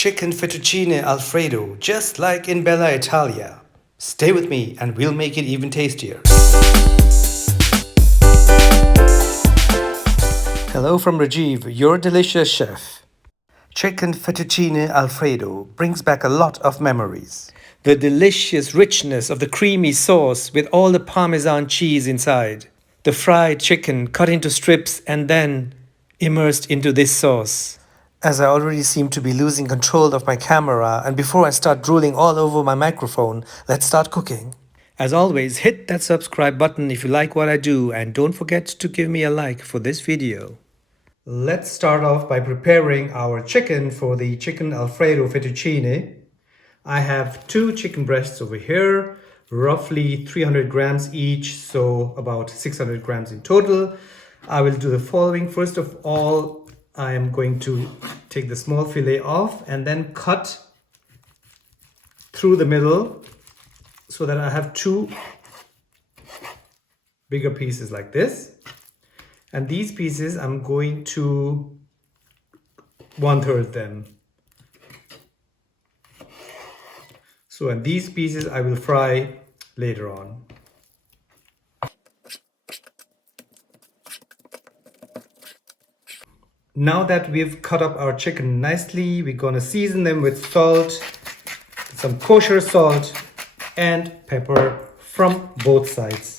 chicken fettuccine Alfredo, just like in Bella Italia. Stay with me and we'll make it even tastier. Hello from Rajiv, your delicious chef. Chicken fettuccine Alfredo brings back a lot of memories. The delicious richness of the creamy sauce with all the Parmesan cheese inside. The fried chicken cut into strips and then immersed into this sauce. As I already seem to be losing control of my camera, and before I start drooling all over my microphone, let's start cooking. As always, hit that subscribe button if you like what I do, and don't forget to give me a like for this video. Let's start off by preparing our chicken for the chicken Alfredo fettuccine. I have 2 chicken breasts over here, roughly 300 grams each, so about 600 grams in total. I will do the following. First of all, I am going to take the small fillet off and then cut through the middle so that I have 2 bigger pieces like this. And these pieces I'm going to 1/3 them. So, and these pieces I will fry later on. Now that we've cut up our chicken nicely, we're gonna season them with salt, some kosher salt and pepper from both sides.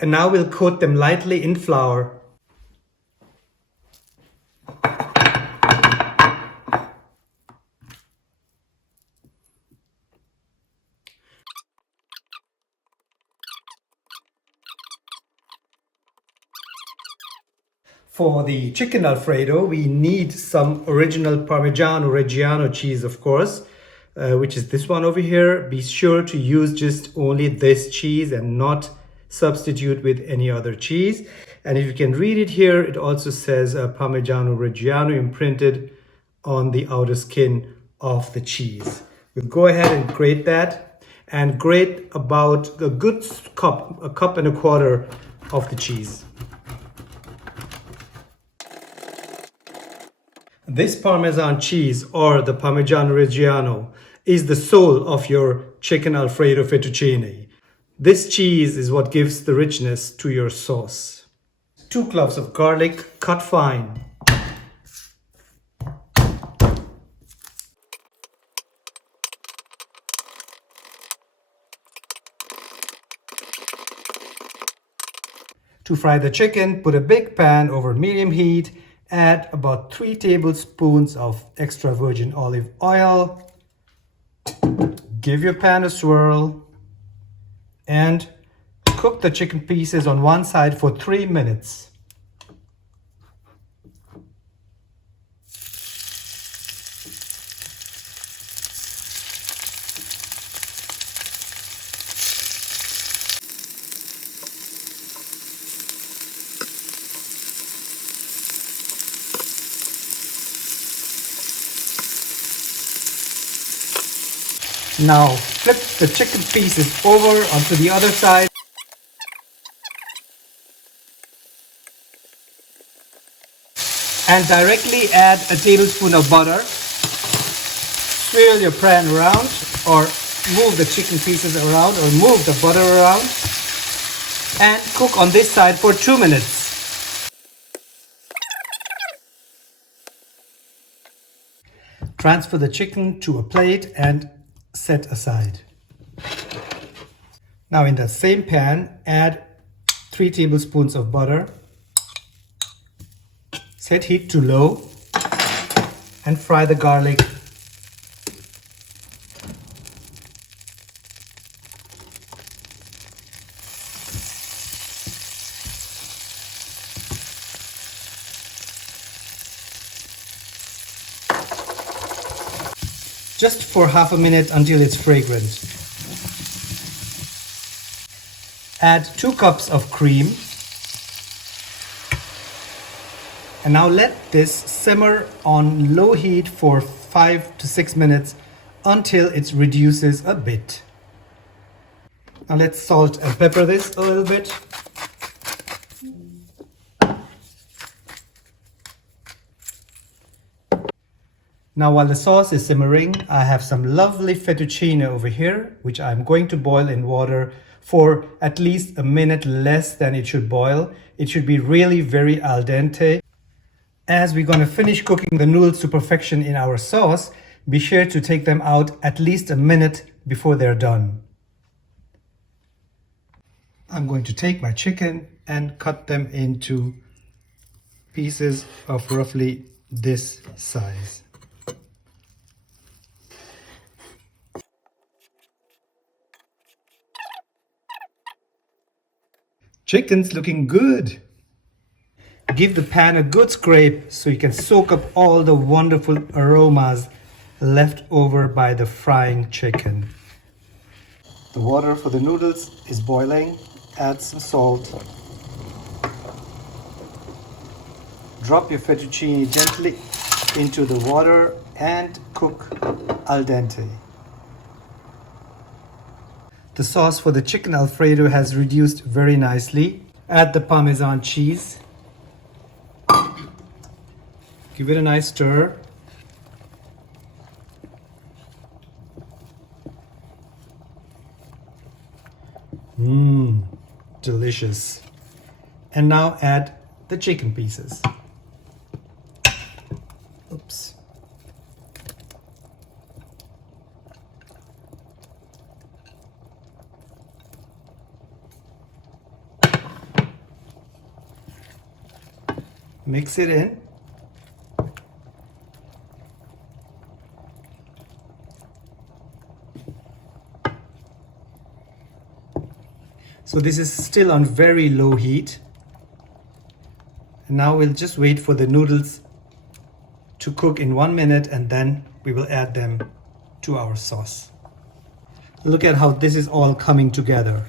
And now we'll coat them lightly in flour. For the chicken Alfredo, we need some original Parmesan or Reggiano cheese, of course, which is this one over here. Be sure to use just only this cheese and not substitute with any other cheese. And if you can read it here, it also says Parmigiano Reggiano imprinted on the outer skin of the cheese. We'll go ahead and grate that, and grate about a good cup, a cup and a quarter of the cheese. This Parmesan cheese, or the Parmigiano Reggiano, is the soul of your chicken Alfredo fettuccine. This cheese is what gives the richness to your sauce. 2 cloves of garlic cut fine. To fry the chicken, put a big pan over medium heat. Add about 3 tablespoons of extra virgin olive oil. Give your pan a swirl. And cook the chicken pieces on one side for 3 minutes. Now flip the chicken pieces over onto the other side. And directly add a tablespoon of butter. Swirl your pan around, or move the chicken pieces around, or move the butter around. And cook on this side for 2 minutes. Transfer the chicken to a plate and set aside. Now in the same pan, add 3 tablespoons of butter. Set heat to low and fry the garlic. Just for half a minute until it's fragrant. Add 2 cups of cream And now let this simmer on low heat for 5 to 6 minutes until it reduces a bit. Now let's salt and pepper this a little bit. Now while the sauce is simmering, I have some lovely fettuccine over here, which I'm going to boil in water for at least a minute less than it should boil. It should be really very al dente. As we're going to finish cooking the noodles to perfection in our sauce, be sure to take them out at least a minute before they're done. I'm going to take my chicken and cut them into pieces of roughly this size. Chicken's looking good. Give the pan a good scrape so you can soak up all the wonderful aromas left over by the frying chicken. The water for the noodles is boiling. Add some salt. Drop your fettuccine gently into the water and cook al dente. The sauce for the chicken Alfredo has reduced very nicely. Add the Parmesan cheese. Give it a nice stir. Delicious. And now add the chicken pieces. Oops. Mix it in. So this is still on very low heat. And now we'll just wait for the noodles to cook in 1 minute and then we will add them to our sauce. Look at how this is all coming together.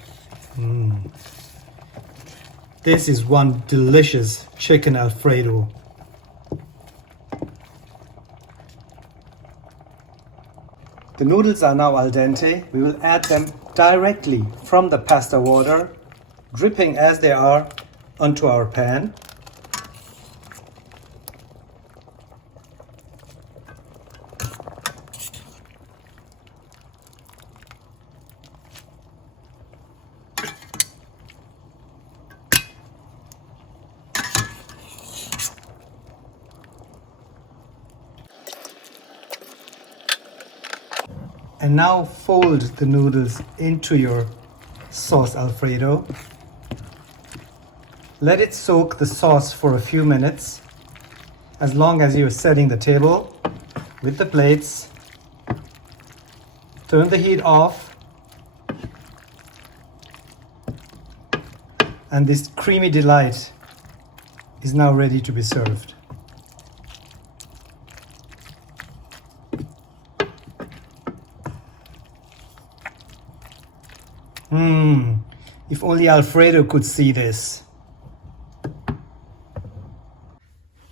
This is one delicious chicken Alfredo. The noodles are now al dente. We will add them directly from the pasta water, dripping as they are onto our pan. And now fold the noodles into your sauce Alfredo. Let it soak the sauce for a few minutes, as long as you're setting the table with the plates. Turn the heat off. And this creamy delight is now ready to be served. If only Alfredo could see this.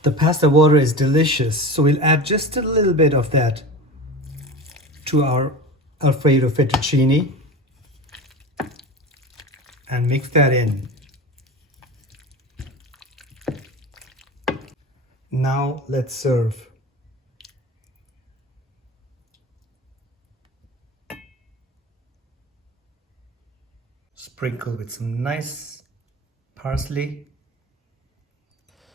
The pasta water is delicious, so we'll add just a little bit of that to our Alfredo fettuccine and mix that in. Now let's serve. Sprinkle with some nice parsley.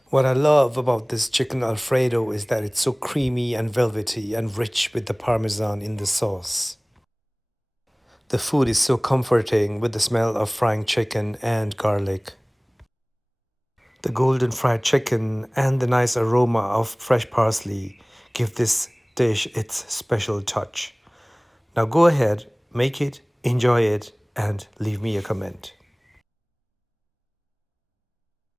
What I love about this chicken Alfredo is that it's so creamy and velvety and rich with the Parmesan in the sauce. The food is so comforting with the smell of frying chicken and garlic. The golden fried chicken and the nice aroma of fresh parsley give this dish its special touch. Now go ahead, make it, enjoy it, and leave me a comment.